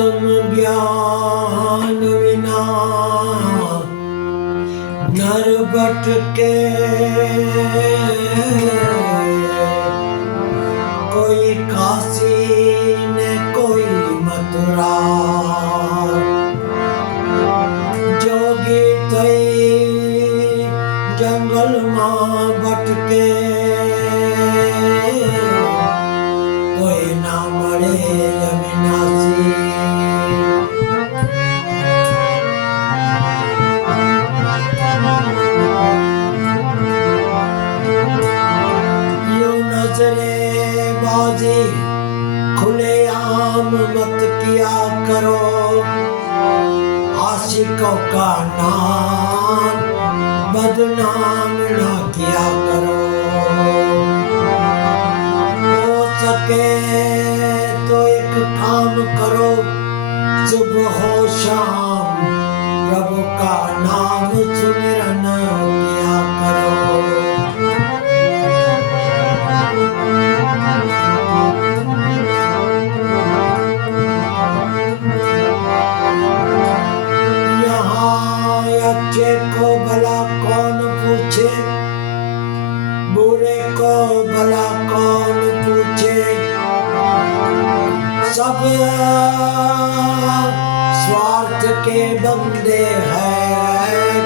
आत्मज्ञान विना नर भटके, कोई काशी ने कोई मथुरा, जोगी थई जंगल मां भटके, कोई ना મળે અવિનાશી। यूं नजरे बाजी खुलेआम मत किया करो, आशिकों का नाम बदनाम ना किया करो। हो सके तो एक काम करो, सुबह हो शाम प्रभु का नाम सुमिरन किया करो। यहाँ अच्छे को भला कौन पूछे, बुरे को भला कौन पूछे, सब स्वार्थ के बंदे हैं,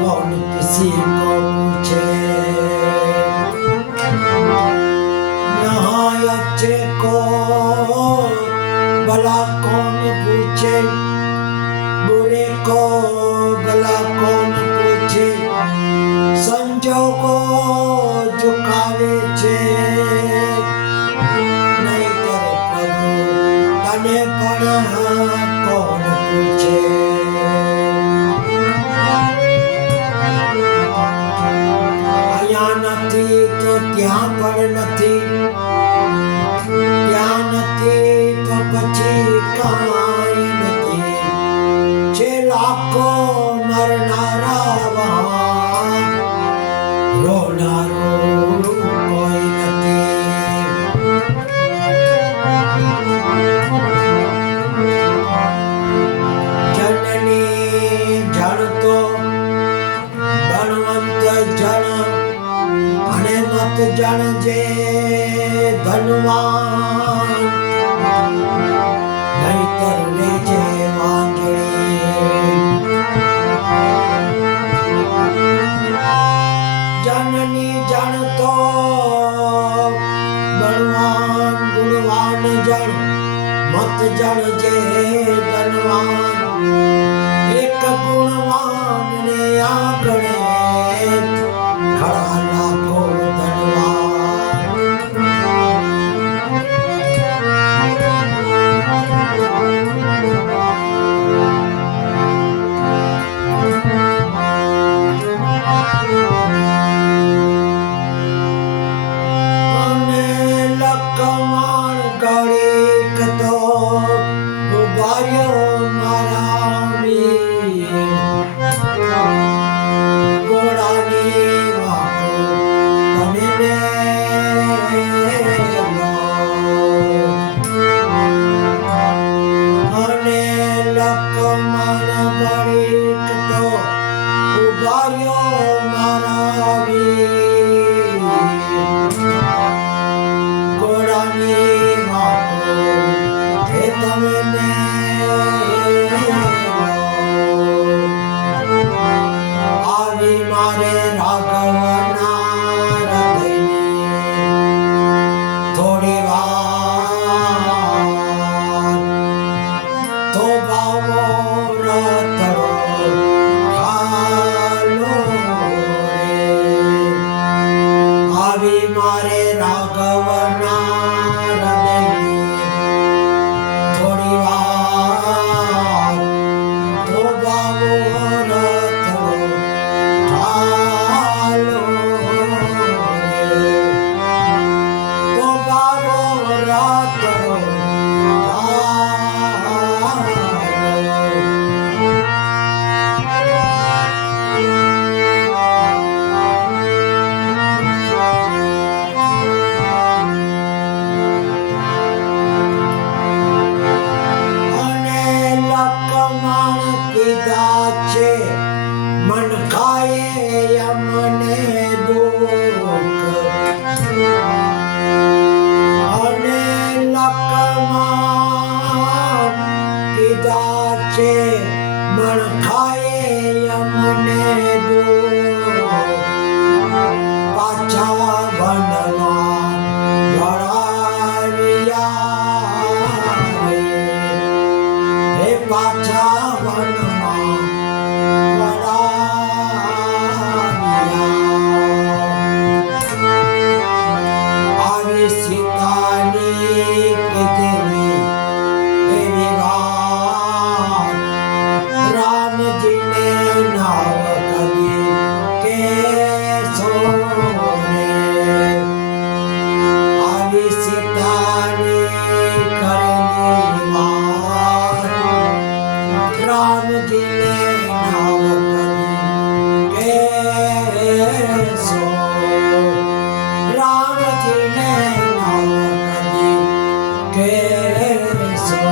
कौन किसी को पूछे। यहाँ अच्छे को भला कौन पूछे, बुरे को भला कौन पूछे, संजोगो झुकावे छे, नहीतर प्रभु तने पण કોણ પૂછે। અહીંયા નથી તો ત્યાં પણ નથી, ત્યાં નથી તો પછી કાંઈ નથી, છે લાખો મરનારા વહાં, રોનારો કોઈ નથી। જણજે ધનવાન, નહીતર લેજે વાંજળી। જનની જણતો બળવાન ગુણવાન જણ, મત જણજે ધનવાન, એક ગુણવાન ને આગળ ખડા લાખો રામજીને નામ કદી કેસો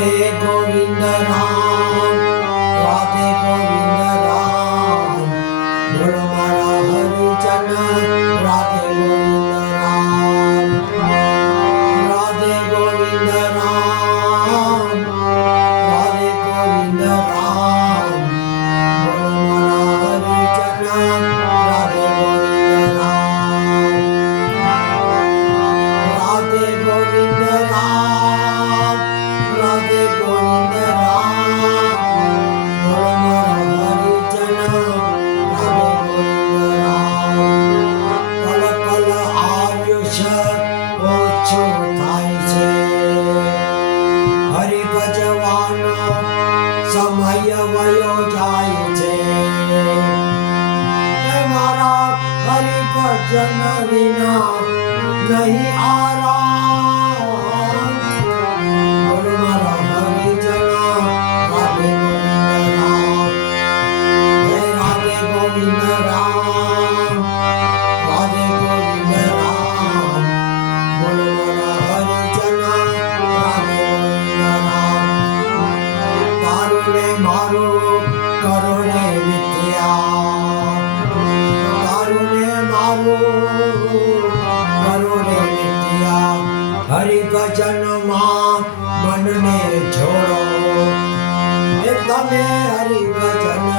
રાધે ગોવિંદ રામ, રાધે ગોવિંદ રામ, બોલો મારા હરિજન રાધે ગોવિંદ રામ, રાધે ગોવિંદ રામ, રાધે ગોવિંદ રામ, બોલો મારા હરિજન રાધે ગોવિંદ રામ, રાધે ગોવિંદ રામ, રાધે ગોવિંદ રામ, બોલો મારા હરિજન રાધે ગોવિંદ રામ. પલ પલ આયુષ્ય ઓછું થાય છે, હરિ ભજવાનો સમય વયો જાય છે, મારા હરિ ભજન વિના નહીં આરામ, બોલો મારા હરિજન રાધે ગોવિંદ રામ, હે રાધે ગોવિંદ રામ, રાધે ગોવિંદ રામ, બોલો મારા હરિજન રાધે ગોવિંદ રામ. તારું ને મારું કરો રે વિદ્યા, તારું ને મારું કરો રે વિદ્યા, હરિભજનમાં મનને જોડો, એ તમે હરિભજન